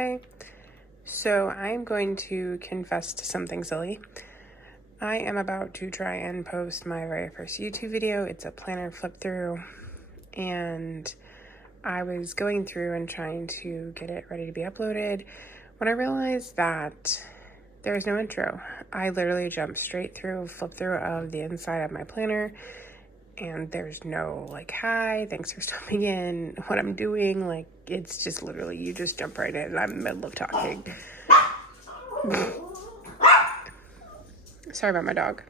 Hi. So I'm going to confess to something silly. I am about to try and post my very first YouTube video. It's a planner flip through, and I was going through and trying to get it ready to be uploaded when I realized that there's no intro. I literally jumped straight through flip through of the inside of my planner, and there's no like, hi, thanks for stopping in, what I'm doing. Like, it's just literally, you just jump right in and I'm in the middle of talking. Sorry about my dog.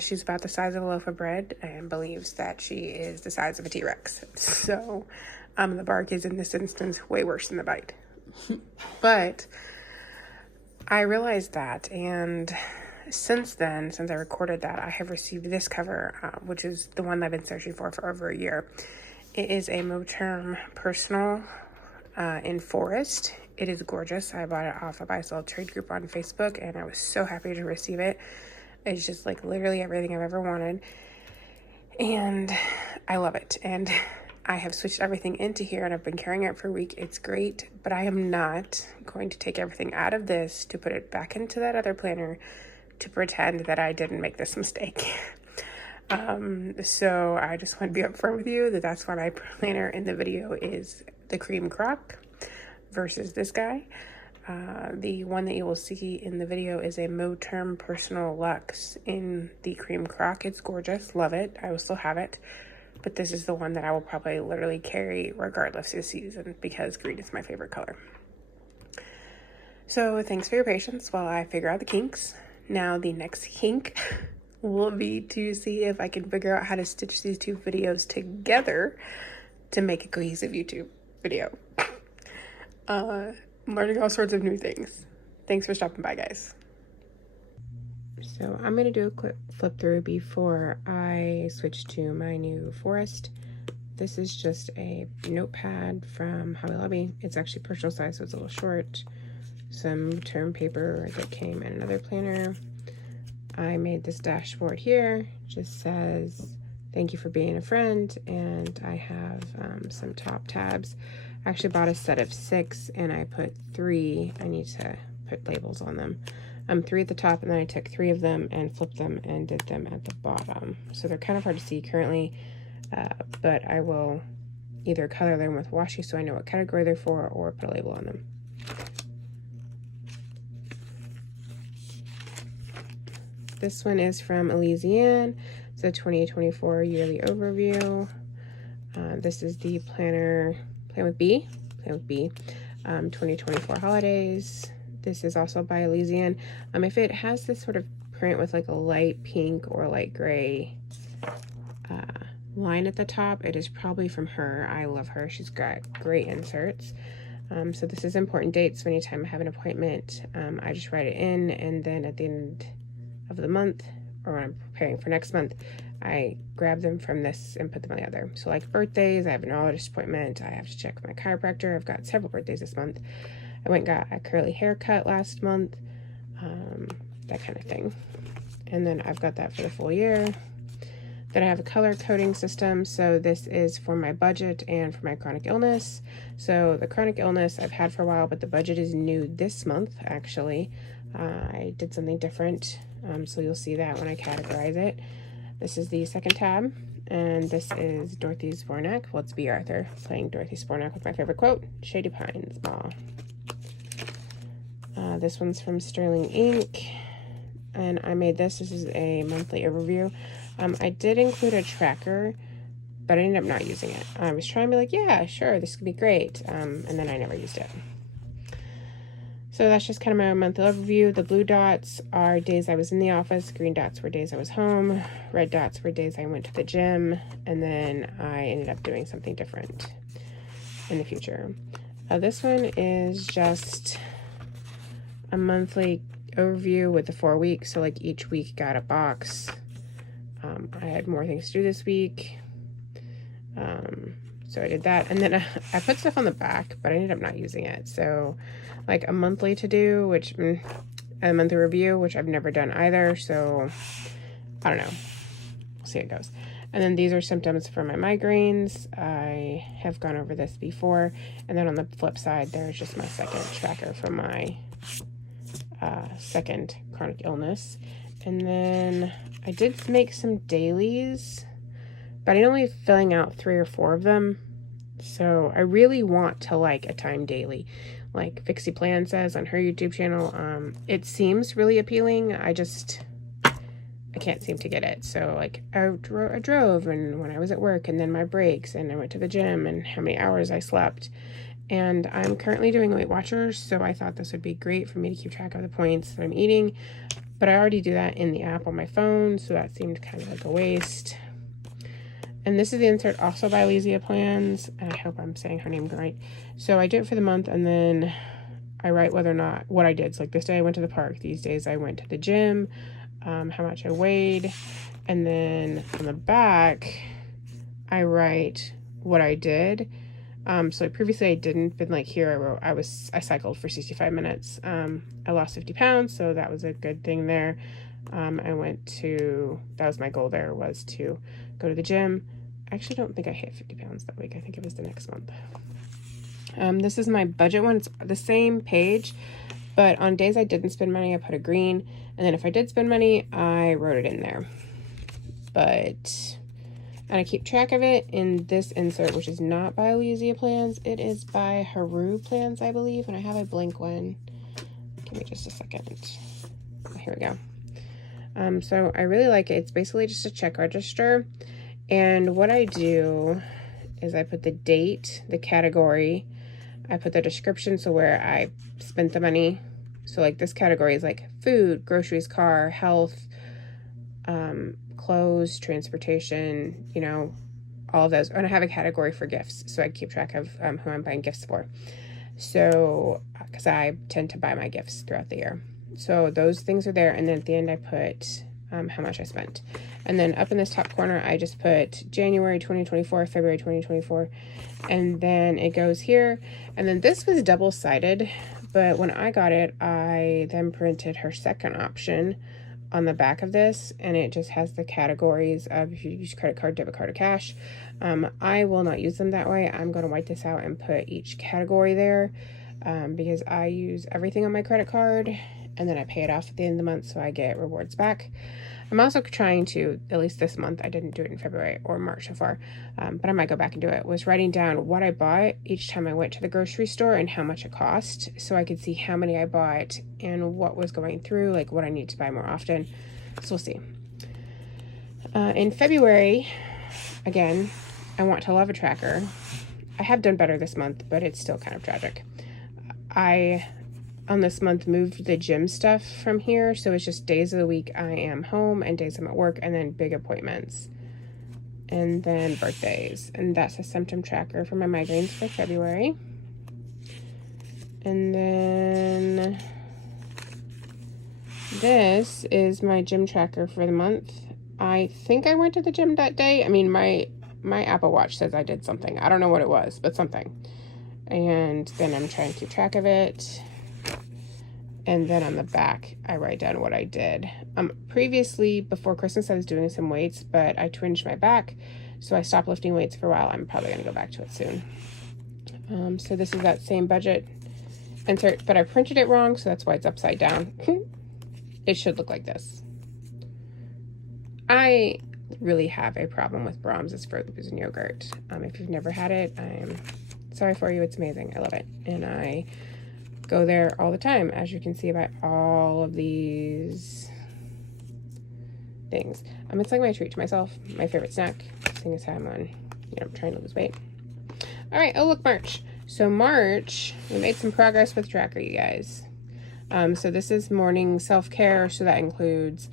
She's about the size of a loaf of bread and believes that she is the size of a T-Rex. So the bark is in this instance way worse than the bite. But I realized that, and since then, since I recorded that, I have received this cover, which is the one I've been searching for over a year. It is a moterm personal in forest. It is gorgeous. I bought it off a buy sell trade group on Facebook, and I was so happy to receive it. It's just like literally everything I've ever wanted, and I love it. And I have switched everything into here, and I've been carrying it for a week. It's great, but I am not going to take everything out of this to put it back into that other planner to pretend that I didn't make this mistake. So I just want to be upfront with you that that's why my planner in the video is the cream croc versus this guy. The one that you will see in the video is a moterm personal luxe in the cream croc. It's gorgeous, love it. I will still have it, but this is the one that I will probably literally carry regardless of season because green is my favorite color. So thanks for your patience while I figure out the kinks. Now the next kink will be to see if I can figure out how to stitch these two videos together to make a cohesive YouTube video. I'm learning all sorts of new things. Thanks for stopping by, guys. So I'm going to do a quick flip through before I switch to my new forest. This is just a notepad from Hobby Lobby. It's actually personal size, so it's a little short. Some term paper that came in another planner. I made this dashboard here. Just says, thank you for being a friend. And I have some top tabs. I actually bought a set of 6 and I put 3. I need to put labels on them. 3 at the top, and then I took 3 of them and flipped them and did them at the bottom. So they're kind of hard to see currently, but I will either color them with washi so I know what category they're for, or put a label on them. This one is from Elysian. It's a 2024 yearly overview. This is the Plan with B, 2024 holidays. This is also by Elysian. If it has this sort of print with like a light pink or light gray line at the top, it is probably from her. I love her. She's got great inserts. So this is important dates. So anytime I have an appointment, I just write it in, and then at the end of the month, or when I'm preparing for next month, I grab them from this and put them on the other. So like birthdays, I have a neurologist appointment, I have to check with my chiropractor. I've got several birthdays this month. I went and got a curly haircut last month, that kind of thing. And then I've got that for the full year. Then I have a color coding system. So this is for my budget and for my chronic illness. So the chronic illness I've had for a while, but the budget is new this month, actually. I did something different, so you'll see that when I categorize it. This is the second tab, and this is Dorothy Zbornak. Well, it's B. Arthur playing Dorothy Zbornak with my favorite quote, Shady Pines Mall. This one's from Sterling Ink, and I made this. This is a monthly overview. I did include a tracker, but I ended up not using it. I was trying to be like, yeah, sure, this could be great, and then I never used it. So that's just kind of my monthly overview. The blue dots are days I was in the office. Green dots were days I was home. Red dots were days I went to the gym. And then I ended up doing something different in the future. This one is just a monthly overview with the 4 weeks. So like each week got a box. I had more things to do this week. So I did that, and then I put stuff on the back, but I ended up not using it. So like a monthly to do, which a monthly review, which I've never done either. So I don't know, we'll see how it goes. And then these are symptoms for my migraines. I have gone over this before. And then on the flip side, there's just my second tracker for my second chronic illness. And then I did make some dailies, but I'm only filling out 3 or 4 of them. So I really want to like a time daily, like Fixie Plan says on her YouTube channel. It seems really appealing. I can't seem to get it. So like I drove, and when I was at work, and then my breaks, and I went to the gym, and how many hours I slept. And I'm currently doing Weight Watchers, so I thought this would be great for me to keep track of the points that I'm eating. But I already do that in the app on my phone, so that seemed kind of like a waste. And this is the insert also by Lesia Plans. And I hope I'm saying her name right. So I do it for the month, and then I write whether or not what I did. So like this day I went to the park. These days I went to the gym, how much I weighed. And then on the back, I write what I did. So previously I didn't, but like here I wrote, I cycled for 65 minutes. I lost 50 pounds, so that was a good thing there. That was my goal there, was to go to the gym. I actually don't think I hit 50 pounds that week. I think it was the next month. This is my budget one. It's the same page, but on days I didn't spend money, I put a green. And then if I did spend money, I wrote it in there. And I keep track of it in this insert, which is not by Lesia Plans. It is by Haru Plans, I believe. And I have a blank one. Give me just a second. Here we go. So I really like it. It's basically just a check register. And what I do is I put the date, the category, I put the description, so where I spent the money. So like this category is like food, groceries, car, health, clothes, transportation, you know, all of those. And I have a category for gifts, so I keep track of who I'm buying gifts for. So, because I tend to buy my gifts throughout the year. So those things are there. And then at the end I put how much I spent. And then up in this top corner, I just put January 2024, February 2024. And then it goes here. And then this was double-sided, but when I got it, I then printed her second option on the back of this, and it just has the categories of if you use credit card, debit card, or cash. I will not use them that way. I'm going to white this out and put each category there because I use everything on my credit card, and then I pay it off at the end of the month, so I get rewards back. I'm also trying to, at least this month, I didn't do it in February or March so far, but I might go back and do it, was writing down what I bought each time I went to the grocery store and how much it cost, so I could see how many I bought and what was going through, like what I need to buy more often. So we'll see. In February, again, I want to love a tracker. I have done better this month, but it's still kind of tragic. I on this month moved the gym stuff from here, so it's just days of the week I am home and days I'm at work, and then big appointments, and then birthdays. And that's a symptom tracker for my migraines for February. And then this is my gym tracker for the month. I think I went to the gym that day. I mean, my Apple Watch says I did something. I don't know what it was, but something. And then I'm trying to keep track of it. And then on the back, I write down what I did. Previously, before Christmas, I was doing some weights, but I twinged my back, so I stopped lifting weights for a while. I'm probably going to go back to it soon. So this is that same budget insert, but I printed it wrong, so that's why it's upside down. It should look like this. I really have a problem with Brahms' fruit loops and yogurt. If you've never had it, I'm sorry for you. It's amazing. I love it. And I go there all the time, as you can see by all of these things. It's like my treat to myself, my favorite snack, seeing as how I'm on, trying to lose weight. All right, oh look, March. So March, we made some progress with tracker, you guys. So this is morning self-care, so that includes,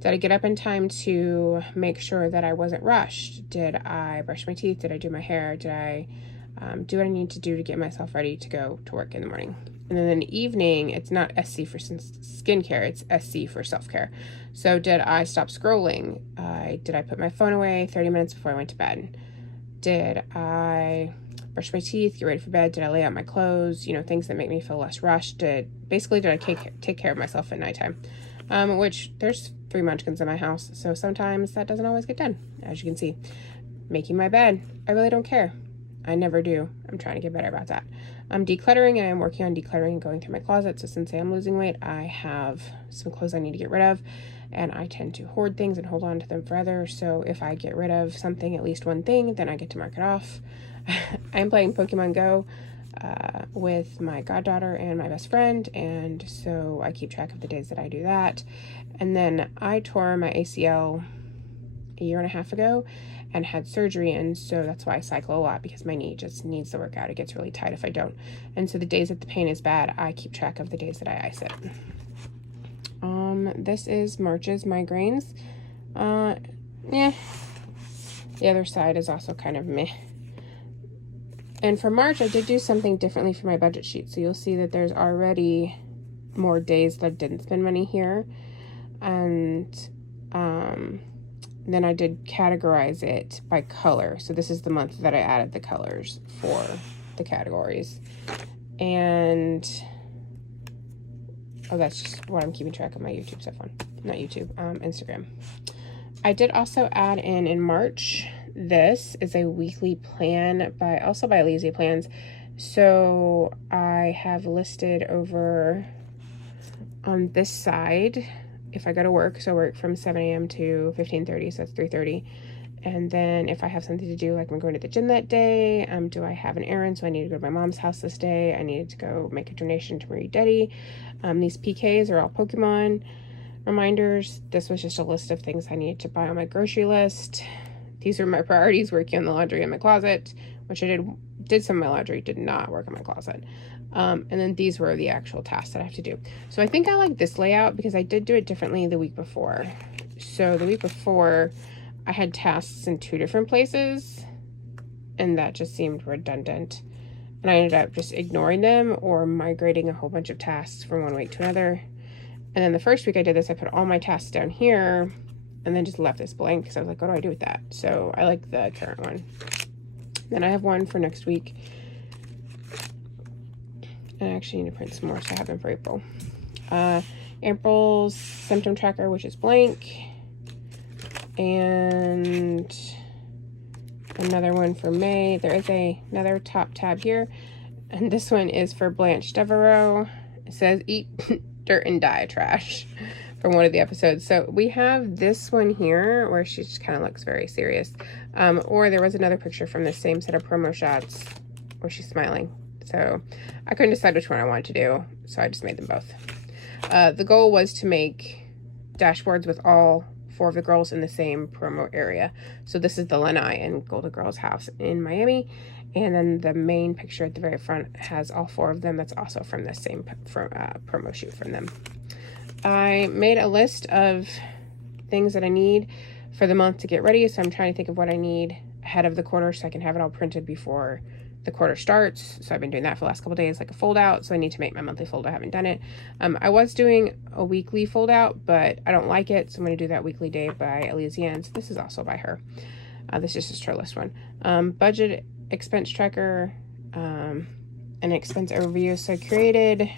did I get up in time to make sure that I wasn't rushed? Did I brush my teeth? Did I do my hair? Did I do what I need to do to get myself ready to go to work in the morning? And then in the evening, it's not SC for skincare, it's SC for self-care. So did I stop scrolling? Did I put my phone away 30 minutes before I went to bed? Did I brush my teeth, get ready for bed? Did I lay out my clothes? Things that make me feel less rushed. Did I take care of myself at nighttime? Which there's 3 munchkins in my house, so sometimes that doesn't always get done. As you can see, making my bed, I really don't care. I never do. I'm trying to get better about that. I'm decluttering, and I'm working on decluttering and going through my closet. So since I am losing weight, I have some clothes I need to get rid of, and I tend to hoard things and hold on to them forever. So if I get rid of something, at least one thing, then I get to mark it off. I'm playing Pokemon Go with my goddaughter and my best friend, and so I keep track of the days that I do that. And then I tore my ACL a year and a half ago and had surgery, and so that's why I cycle a lot, because my knee just needs to work out. It gets really tight if I don't. And so the days that the pain is bad, I keep track of the days that I ice it. This is March's migraines. Yeah. The other side is also kind of meh. And for March, I did do something differently for my budget sheet. So you'll see that there's already more days that I didn't spend money here. And then I did categorize it by color. So this is the month that I added the colors for the categories. And, oh, that's just what I'm keeping track of my YouTube stuff on. Not YouTube, Instagram. I did also add in March, this is a weekly plan by Lazy Plans. So I have listed over on this side, if I go to work, so work from 7 a.m. to 15:30, so that's 3:30. And then if I have something to do, like I'm going to the gym that day, do I have an errand, so I need to go to my mom's house this day, I needed to go make a donation to Marie Deddy. These PKs are all Pokemon reminders. This was just a list of things I needed to buy on my grocery list. These are my priorities: working on the laundry in my closet, which I did some of my laundry, did not work in my closet. And then these were the actual tasks that I have to do. So I think I like this layout because I did do it differently the week before. So the week before, I had tasks in 2 different places, and that just seemed redundant. And I ended up just ignoring them or migrating a whole bunch of tasks from one week to another. And then the first week I did this, I put all my tasks down here and then just left this blank because I was like, what do I do with that? So I like the current one. Then I have one for next week. And I actually need to print some more, so I have them for April. April's symptom tracker, which is blank. And another one for May. There is another top tab here. And this one is for Blanche Devereaux. It says, eat dirt and die trash, from one of the episodes. So we have this one here where she just kind of looks very serious. Or there was another picture from the same set of promo shots where she's smiling. So I couldn't decide which one I wanted to do, so I just made them both. The goal was to make dashboards with all 4 of the girls in the same promo area. So this is the Lanai and Golden Girls house in Miami. And then the main picture at the very front has all 4 of them. That's also from the same promo shoot from them. I made a list of things that I need for the month to get ready. So I'm trying to think of what I need ahead of the quarter so I can have it all printed before the quarter starts. So I've been doing that for the last couple days, like a fold out. So I need to make my monthly fold. I haven't done it. I was doing a weekly fold out, but I don't like it. So I'm going to do that weekly day by Elysian. So this is also by her. This is just her list one. Budget expense tracker, an expense overview. So I created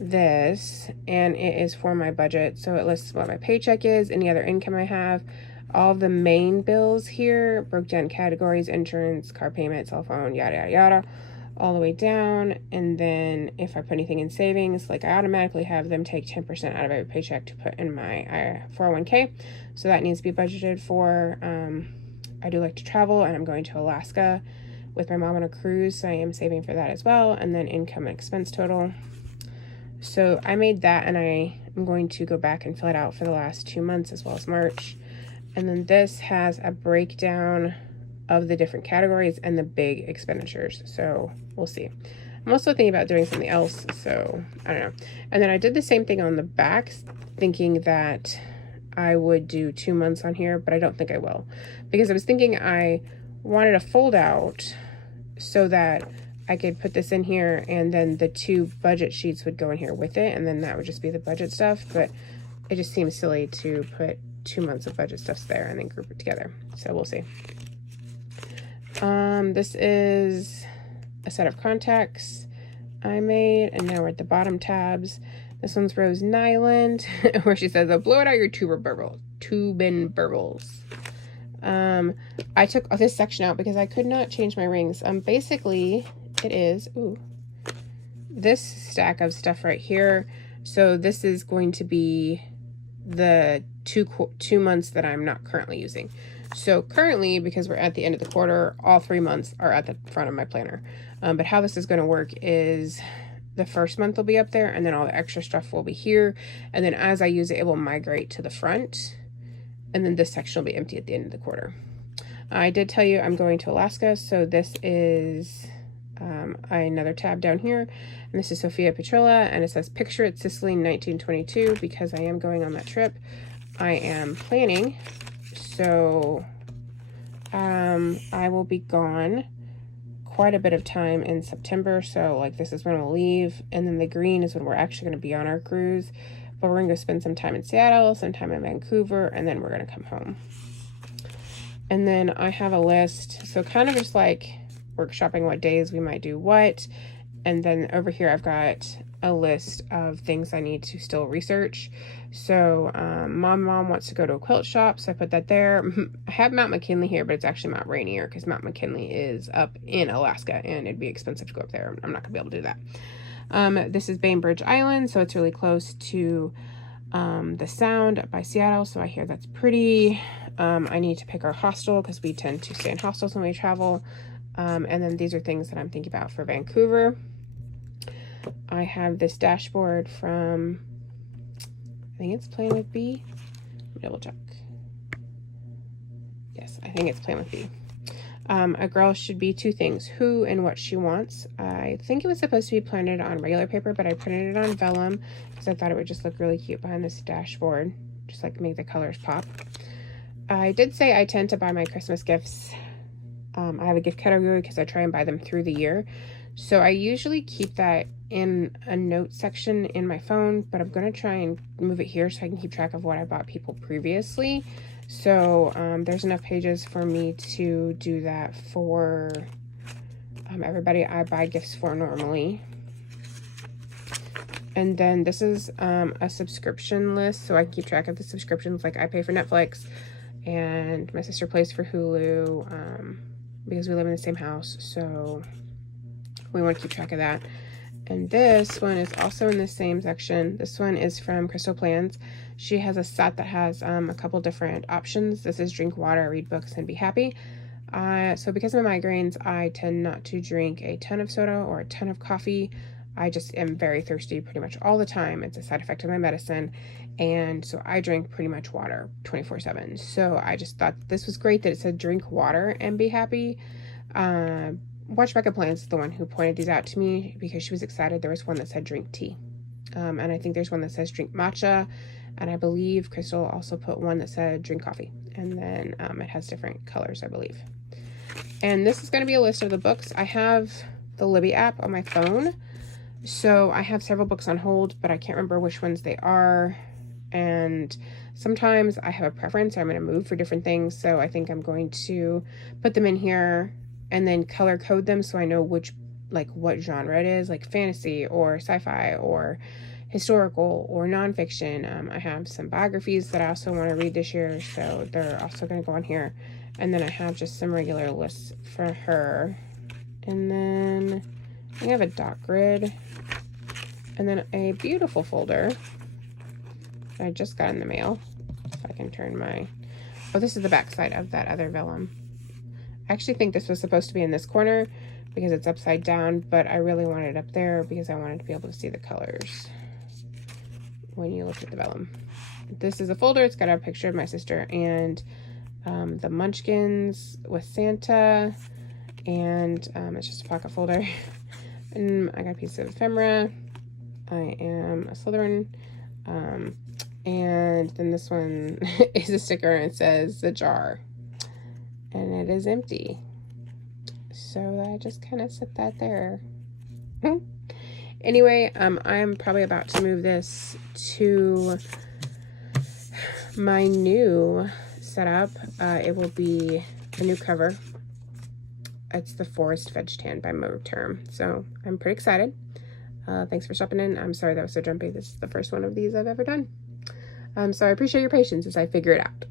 this, and it is for my budget. So it lists what my paycheck is, any other income I have, all of the main bills here, broke down categories: insurance, car payment, cell phone, yada, yada, yada, all the way down. And then if I put anything in savings, like I automatically have them take 10% out of every paycheck to put in my 401k. So that needs to be budgeted for. I do like to travel, and I'm going to Alaska with my mom on a cruise, so I am saving for that as well. And then income and expense total. So I made that, and I am going to go back and fill it out for the last 2 months as well as March. And then this has a breakdown of the different categories and the big expenditures. So we'll see. I'm also thinking about doing something else, so I don't know. And then I did the same thing on the back, thinking that I would do 2 months on here, but I don't think I will. Because I was thinking I wanted a fold out so that I could put this in here, and then the 2 budget sheets would go in here with it, and then that would just be the budget stuff. But it just seems silly to put 2 months of budget stuff there and then group it together. So we'll see. This is a set of contacts I made, and now we're at the bottom tabs. This one's Rose Nyland, where she says, "Oh, blow it out your tubin burbles." I took this section out because I could not change my rings. Basically, it is, this stack of stuff right here. So this is going to be the two months that I'm not currently using. So currently, because we're at the end of the quarter, all 3 months are at the front of my planner. But how this is going to work is the first month will be up there, and then all the extra stuff will be here. And then as I use it, it will migrate to the front. And then this section will be empty at the end of the quarter. I did tell you I'm going to Alaska, so this is another tab down here. And this is Sophia Petrola, and it says Picture at Sicily 1922, because I am going on that trip. I am planning, so I will be gone quite a bit of time in September, so like this is when we'll leave, and then the green is when we're actually going to be on our cruise. But we're going to go spend some time in Seattle, some time in Vancouver, and then we're going to come home. And then I have a list, so kind of just like workshopping what days we might do what. And then over here I've got a list of things I need to still research. So mom wants to go to a quilt shop, so I put that there. I have Mount McKinley here, but it's actually Mount Rainier, because Mount McKinley is up in Alaska, and it'd be expensive to go up there. I'm not going to be able to do that. This is Bainbridge Island, so it's really close to the Sound by Seattle, so I hear that's pretty. I need to pick our hostel, because we tend to stay in hostels when we travel. And then these are things that I'm thinking about for Vancouver. I have this dashboard from, I think it's Playing with Bee. Let me double check. Yes, I think it's Playing with Bee. A girl should be 2 things: who and what she wants. I think it was supposed to be printed on regular paper, but I printed it on vellum because I thought it would just look really cute behind this dashboard, just like make the colors pop. I did say I tend to buy my Christmas gifts. I have a gift category because I try and buy them through the year. So I usually keep that in a note section in my phone, but I'm going to try and move it here so I can keep track of what I bought people previously. So there's enough pages for me to do that for everybody I buy gifts for normally. And then this is a subscription list, so I can keep track of the subscriptions. Like I pay for Netflix, and my sister pays for Hulu, because we live in the same house, so we want to keep track of that. And this one is also in the same section. This one is from Crystal Plans. She has a set that has a couple different options. This is drink water, read books, and be happy. So because of my migraines, I tend not to drink a ton of soda or a ton of coffee. I just am very thirsty pretty much all the time. It's a side effect of my medicine. And so I drink pretty much water 24/7. So I just thought this was great that it said drink water and be happy. Watch Becca Plans is the one who pointed these out to me because she was excited. There was one that said drink tea. And I think there's one that says drink matcha. And I believe Crystal also put one that said drink coffee. And then it has different colors, I believe. And this is going to be a list of the books. I have the Libby app on my phone. So I have several books on hold, but I can't remember which ones they are. And sometimes I have a preference. I'm in a mood for different things. So I think I'm going to put them in here and then color code them so I know which, like what genre it is, like fantasy or sci-fi or historical or nonfiction. I have some biographies that I also want to read this year, so they're also going to go on here. And then I have just some regular lists for her. And then I have a dot grid. And then a beautiful folder that I just got in the mail. If I can turn my... Oh, this is the back side of that other vellum. I actually think this was supposed to be in this corner because it's upside down, but I really wanted it up there because I wanted to be able to see the colors when you look at the vellum. This is a folder. It's got a picture of my sister and the Munchkins with Santa, and it's just a pocket folder. And I got a piece of ephemera. I am a Slytherin. And then this one is a sticker and it says the jar. And it is empty. So I just kind of set that there. Anyway, I'm probably about to move this to my new setup. It will be a new cover. It's the Forest Veg Tan by Moterm. So I'm pretty excited. Thanks for stopping in. I'm sorry that was so jumpy. This is the first one of these I've ever done. So I appreciate your patience as I figure it out.